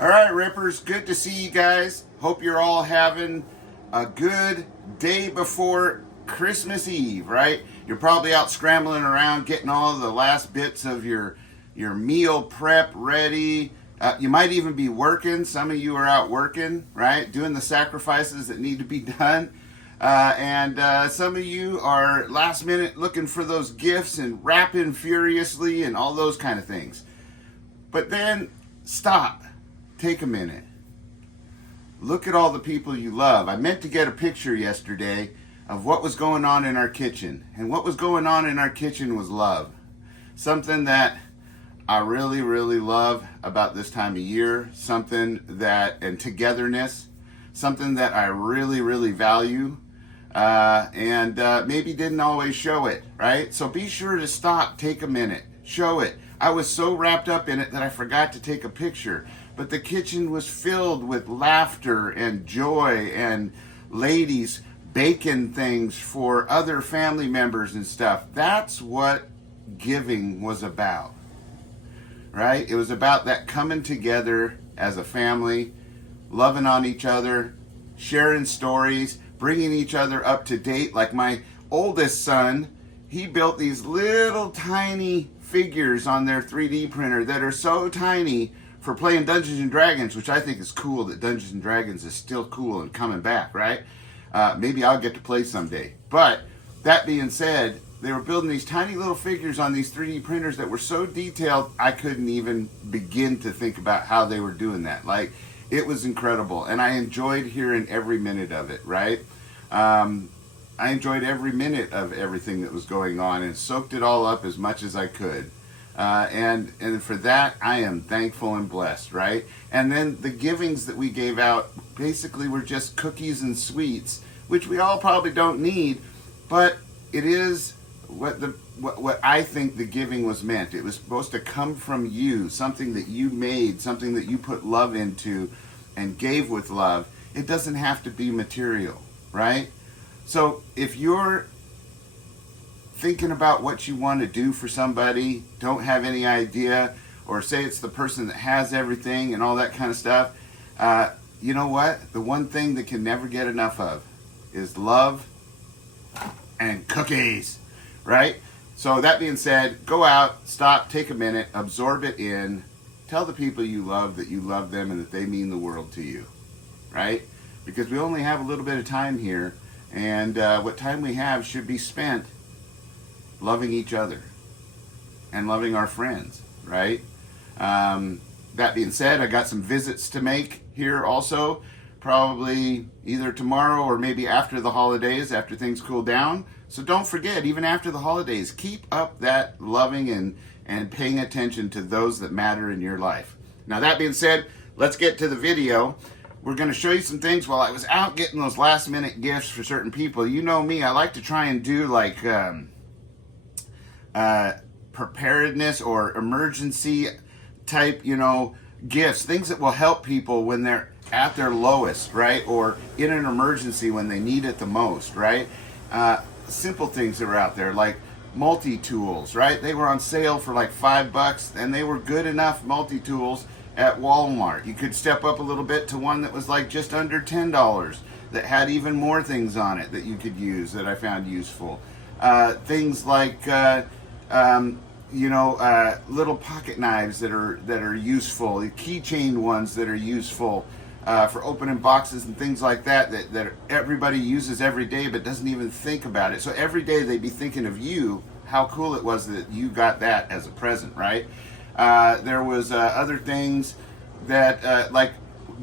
All right, Rippers, good to see you guys. Hope you're all having a good day before Christmas Eve, right? You're probably out scrambling around getting all the last bits of your meal prep ready. You might even be working. Some of you are out working, right? Doing the sacrifices that need to be done. And some of you are last minute looking for those gifts and wrapping furiously and all those kind of things. But then stop. Take a minute. Look at all the people you love. I meant to get a picture yesterday of what was going on in our kitchen. And what was going on in our kitchen was love. Something that I really, really love about this time of year. Something that, and togetherness. Something that I really, really value. And maybe didn't always show it, right? So be sure to stop, take a minute, show it. I was so wrapped up in it that I forgot to take a picture. But the kitchen was filled with laughter and joy and ladies baking things for other family members and stuff. That's what giving was about, right? It was about that coming together as a family, loving on each other, sharing stories, bringing each other up to date. Like my oldest son, he built these little tiny figures on their 3D printer that are so tiny for playing Dungeons and Dragons, which I think is cool that Dungeons and Dragons is still cool and coming back, right? Maybe I'll get to play someday. But that being said, they were building these tiny little figures on these 3D printers that were so detailed, I couldn't even begin to think about how they were doing that. Like, it was incredible. And I enjoyed hearing every minute of it, right? I enjoyed every minute of everything that was going on and soaked it all up as much as I could. And for that, I am thankful and blessed, right? And then the givings that we gave out basically were just cookies and sweets, which we all probably don't need, but it is what I think the giving was meant. It was supposed to come from you, something that you made, something that you put love into and gave with love. It doesn't have to be material, right? So if you're thinking about what you want to do for somebody, don't have any idea, or say it's the person that has everything and all that kind of stuff, you know what? The one thing that can never get enough of is love and cookies, right? So that being said, go out, stop, take a minute, absorb it in, tell the people you love that you love them and that they mean the world to you, right? Because we only have a little bit of time here, and what time we have should be spent loving each other and loving our friends, right? That being said, I got some visits to make here also, probably either tomorrow or maybe after the holidays, after things cool down. So don't forget, even after the holidays, keep up that loving and paying attention to those that matter in your life. Now that being said, let's get to the video. We're going to show you some things while I was out getting those last minute gifts for certain people. You know me, I like to try and do like preparedness or emergency type, gifts, things that will help people when they're at their lowest, right? Or in an emergency when they need it the most, right? Simple things that are out there like multi-tools, right? They were on sale for like $5 and they were good enough multi-tools at Walmart. You could step up a little bit to one that was like just under $10 that had even more things on it that you could use that I found useful. Things like little pocket knives that are useful, keychain ones that are useful for opening boxes and things like that everybody uses every day but doesn't even think about it. So every day they'd be thinking of you, how cool it was that you got that as a present, right? There was other things that like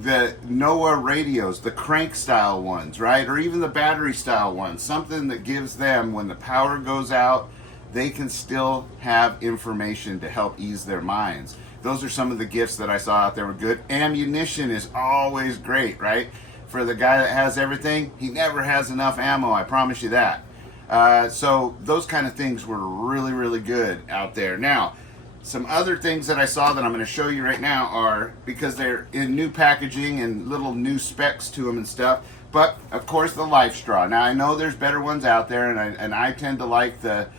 the NOAA radios, the crank style ones, right? Or even the battery style ones, something that gives them, when the power goes out, they can still have information to help ease their minds. Those are some of the gifts that I saw out there were good. Ammunition is always great, right? For the guy that has everything, he never has enough ammo, I promise you that. So those kind of things were really, really good out there. Now, some other things that I saw that I'm going to show you right now are, because they're in new packaging and little new specs to them and stuff, but of course the Life Straw. Now I know there's better ones out there, and I tend to like the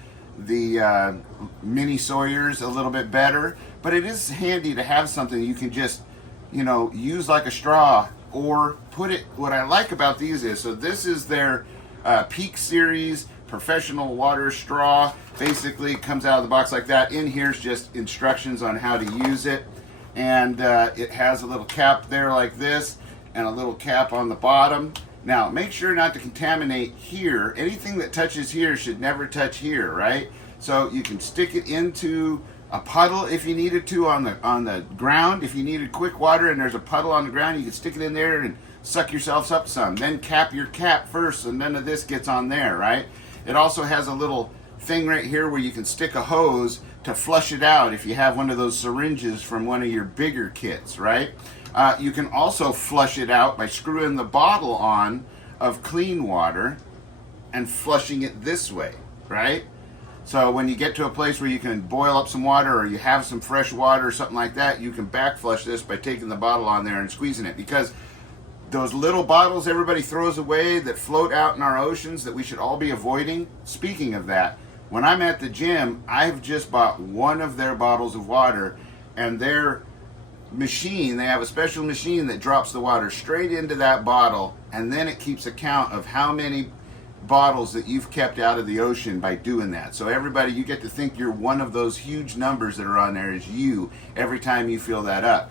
mini Sawyers a little bit better, but it is handy to have something you can just you know, use like a straw or put it. What I like about these is, so this is their Peak Series professional water straw. Basically comes out of the box like that. In here's just instructions on how to use it, and it has a little cap there like this and a little cap on the bottom. Now make sure not to contaminate here. Anything that touches here should never touch here, right? So you can stick it into a puddle if you needed to on the ground. If you needed quick water and there's a puddle on the ground, you can stick it in there and suck yourselves up some. Then cap your cap first so none of this gets on there, right? It also has a little thing right here where you can stick a hose to flush it out if you have one of those syringes from one of your bigger kits, right? You can also flush it out by screwing the bottle on of clean water and flushing it this way, right? So when you get to a place where you can boil up some water or you have some fresh water or something like that, you can back flush this by taking the bottle on there and squeezing it. Because those little bottles everybody throws away that float out in our oceans that we should all be avoiding. Speaking of that, when I'm at the gym, I've just bought one of their bottles of water, and their machine, they have a special machine that drops the water straight into that bottle, and then it keeps account of how many bottles that you've kept out of the ocean by doing that. So everybody, you get to think you're one of those huge numbers that are on there is you every time you fill that up.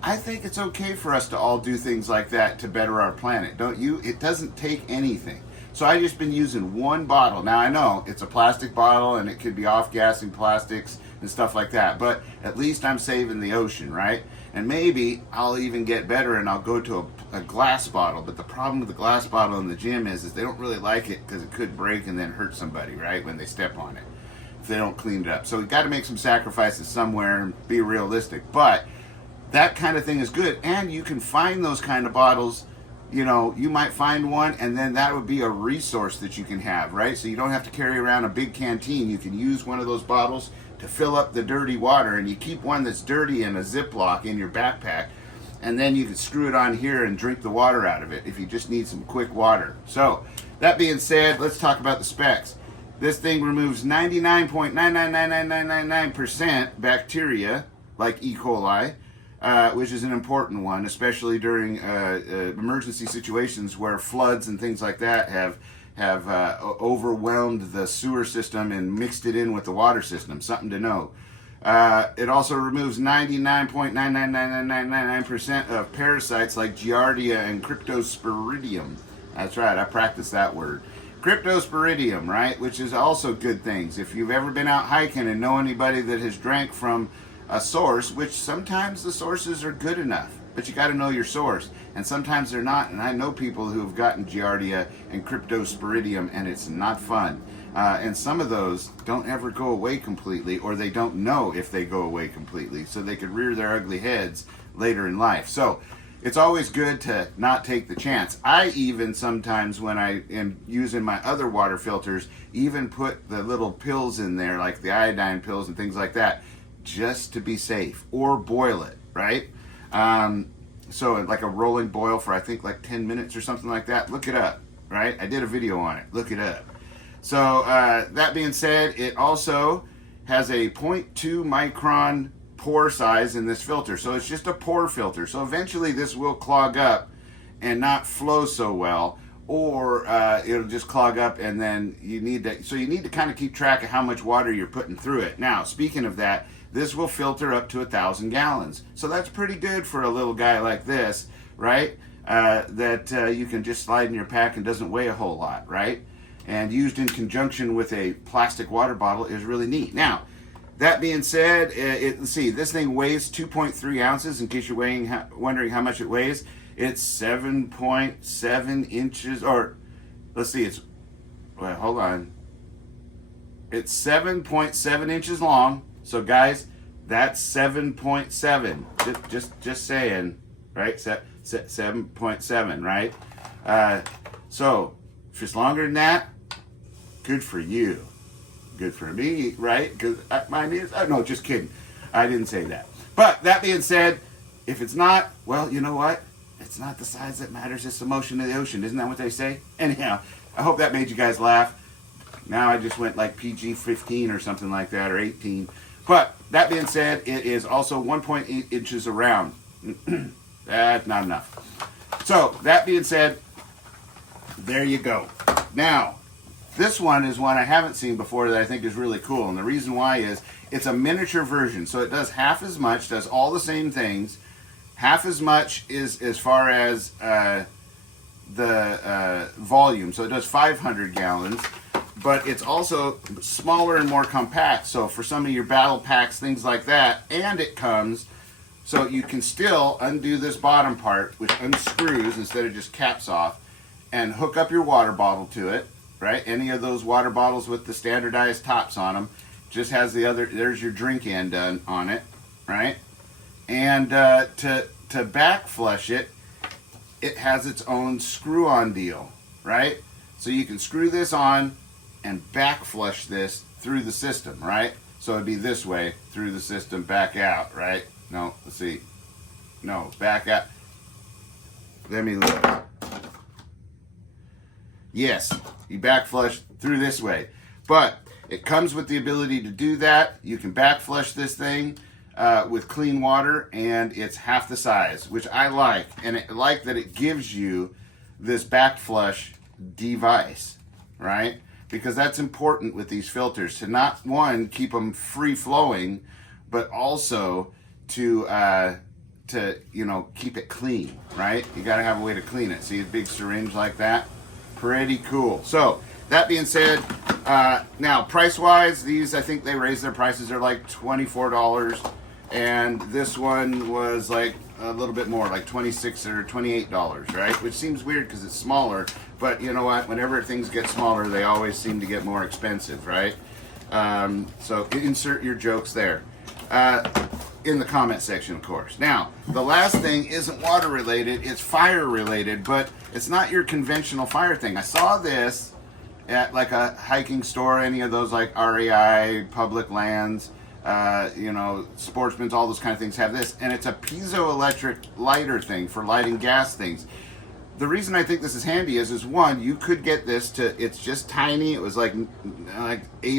I think it's okay for us to all do things like that to better our planet, don't you? It doesn't take anything. So I've just been using one bottle. Now I know it's a plastic bottle and it could be off-gassing plastics and stuff like that, but at least I'm saving the ocean, right? And maybe I'll even get better and I'll go to a glass bottle. But the problem with the glass bottle in the gym is they don't really like it because it could break and then hurt somebody, right, when they step on it, if they don't clean it up. So we've got to make some sacrifices somewhere and be realistic. But that kind of thing is good, and you can find those kind of bottles. You know, you might find one, and then that would be a resource that you can have, right? So you don't have to carry around a big canteen. You can use one of those bottles to fill up the dirty water, and you keep one that's dirty in a Ziploc in your backpack, and then you can screw it on here and drink the water out of it if you just need some quick water. So that being said, let's talk about the specs. This thing removes 99.999999% bacteria like E. coli, which is an important one, especially during emergency situations where floods and things like that have overwhelmed the sewer system and mixed it in with the water system. Something to know. It also removes 99.999999% of parasites like Giardia and Cryptosporidium. That's right, I practiced that word. Cryptosporidium, right, which is also good things. If you've ever been out hiking and know anybody that has drank from a source, which sometimes the sources are good enough, but you got to know your source, and sometimes they're not. And I know people who have gotten Giardia and Cryptosporidium, and it's not fun. And some of those don't ever go away completely, or they don't know if they go away completely, so they could rear their ugly heads later in life. So it's always good to not take the chance. I even sometimes, when I am using my other water filters, even put the little pills in there, like the iodine pills and things like that, just to be safe, or boil it, right? So like a rolling boil for I think like 10 minutes or something like that. Look it up, right? I did a video on it. Look it up. So that being said, it also has a 0.2 micron pore size in this filter. So it's just a pore filter. So eventually this will clog up and not flow so well, or it'll just clog up, and then you need to kind of keep track of how much water you're putting through it. Now, speaking of that, this will filter up to 1,000 gallons. So that's pretty good for a little guy like this, right? That you can just slide in your pack and doesn't weigh a whole lot, right? And used in conjunction with a plastic water bottle is really neat. Now, that being said, let's see, this thing weighs 2.3 ounces, in case you're wondering how much it weighs. It's 7.7 inches, or let's see, hold on. It's 7.7 inches long. So guys, that's 7.7. Just saying, right? 7.7, right? So if it's longer than that, good for you. Good for me, right? Because mine is. No, just kidding. I didn't say that. But that being said, if it's not, well, you know what? It's not the size that matters. It's the motion of the ocean. Isn't that what they say? Anyhow, I hope that made you guys laugh. Now I just went like PG-15 or something like that, or 18. But that being said, it is also 1.8 inches around. That's not enough. So, that being said, there you go. Now, this one is one I haven't seen before that I think is really cool. And the reason why is it's a miniature version. So it does half as much, does all the same things. Half as much is as far as the volume. So it does 500 gallons. But it's also smaller and more compact. So for some of your battle packs, things like that. And it comes so you can still undo this bottom part, which unscrews instead of just caps off, and hook up your water bottle to it, right? Any of those water bottles with the standardized tops on them just has the other, there's your drink end on it, right? And to back flush it, it has its own screw-on deal, right? So you can screw this on and back flush this through the system, right? So it'd be this way, through the system, back out, right? No, let's see. No, back out. Let me look. Yes, you back flush through this way. But it comes with the ability to do that. You can back flush this thing with clean water, and it's half the size, which I like. And I like that it gives you this back flush device, right? Because that's important with these filters, to not, one, keep them free flowing, but also to you know, keep it clean, right? You got to have a way to clean it. See a big syringe like that? Pretty cool. So that being said, now price wise, these, I think they raised their prices. They're like $24, and this one was like a little bit more, like $26 or $28, right? Which seems weird because it's smaller, but you know what? Whenever things get smaller, they always seem to get more expensive, right? So insert your jokes there. In the comment section, of course. Now, the last thing isn't water related, it's fire related, but it's not your conventional fire thing. I saw this at like a hiking store, any of those like REI, Public Lands, you know, Sportsman's, all those kind of things have this, and it's a piezoelectric lighter thing for lighting gas things. The reason I think this is handy is one, you could get this to, it's just tiny, it was like $8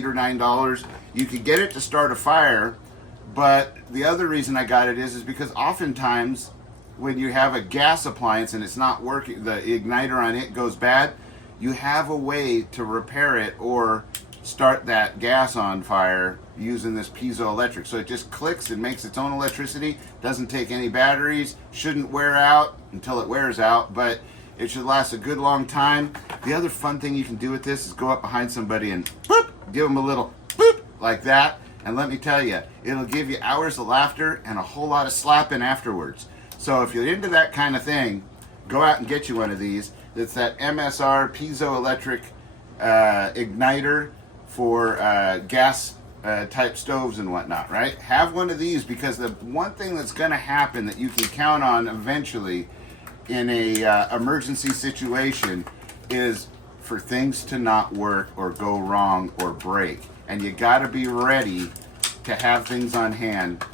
or $9. You could get it to start a fire. But the other reason I got it is because oftentimes when you have a gas appliance and it's not working, the igniter on it goes bad, you have a way to repair it or start that gas on fire using this piezoelectric. So it just clicks and makes its own electricity, doesn't take any batteries, shouldn't wear out until it wears out, but it should last a good long time. The other fun thing you can do with this is go up behind somebody and boop, give them a little boop like that. And let me tell you, it'll give you hours of laughter and a whole lot of slapping afterwards. So if you're into that kind of thing, go out and get you one of these. It's that MSR piezoelectric igniter for gas type stoves and whatnot, right? Have one of these, because the one thing that's going to happen that you can count on eventually in a emergency situation is for things to not work or go wrong or break. And you got to be ready to have things on hand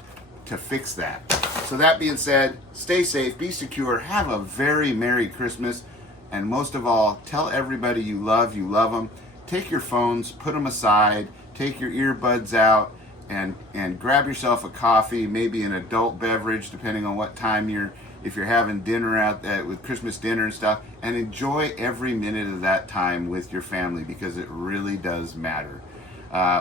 to fix that. So that being said, stay safe, be secure, have a very Merry Christmas, and most of all, tell everybody you love them. Take your phones, put them aside, take your earbuds out, and grab yourself a coffee, maybe an adult beverage, depending on what time if you're having dinner out with Christmas dinner and stuff, and enjoy every minute of that time with your family, because it really does matter.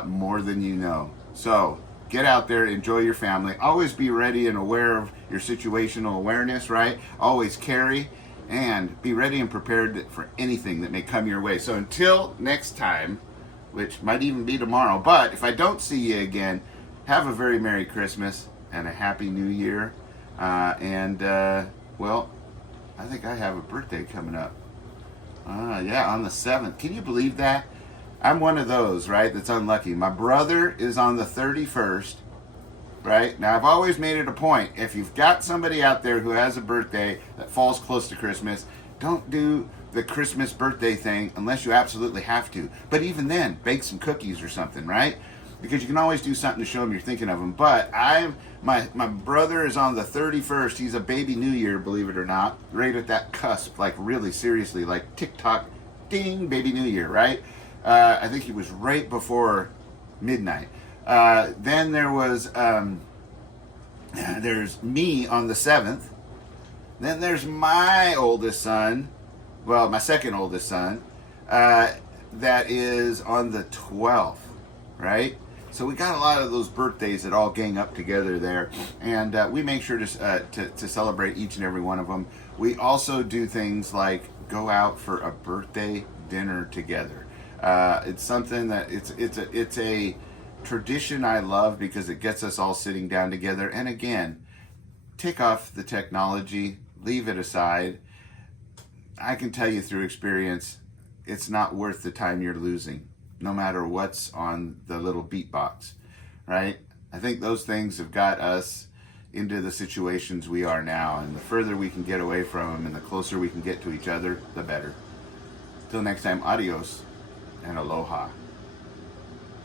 More than you know. So get out there, enjoy your family. Always be ready and aware of your situational awareness, right? Always carry, and be ready and prepared for anything that may come your way. So until next time, which might even be tomorrow, but if I don't see you again, have a very Merry Christmas and a Happy New Year. Well, I think I have a birthday coming up. Yeah, on the 7th. Can you believe that? I'm one of those, right, that's unlucky. My brother is on the 31st, right? Now, I've always made it a point, if you've got somebody out there who has a birthday that falls close to Christmas, don't do the Christmas birthday thing unless you absolutely have to. But even then, bake some cookies or something, right? Because you can always do something to show them you're thinking of them. But my brother is on the 31st. He's a baby New Year, believe it or not. Right at that cusp, like really seriously, like tick-tock, ding, baby New Year, right? I think he was right before midnight. Then there was There's me on the 7th. Then there's my oldest son, well, my second oldest son, that is on the 12th, right? So we got a lot of those birthdays that all gang up together there, and we make sure to celebrate each and every one of them. We also do things like go out for a birthday dinner together. It's something that it's a tradition I love because it gets us all sitting down together. And again, take off the technology, leave it aside. I can tell you through experience, it's not worth the time you're losing, no matter what's on the little beatbox, right? I think those things have got us into the situations we are now, and the further we can get away from them and the closer we can get to each other, the better. Till next time, adios and aloha.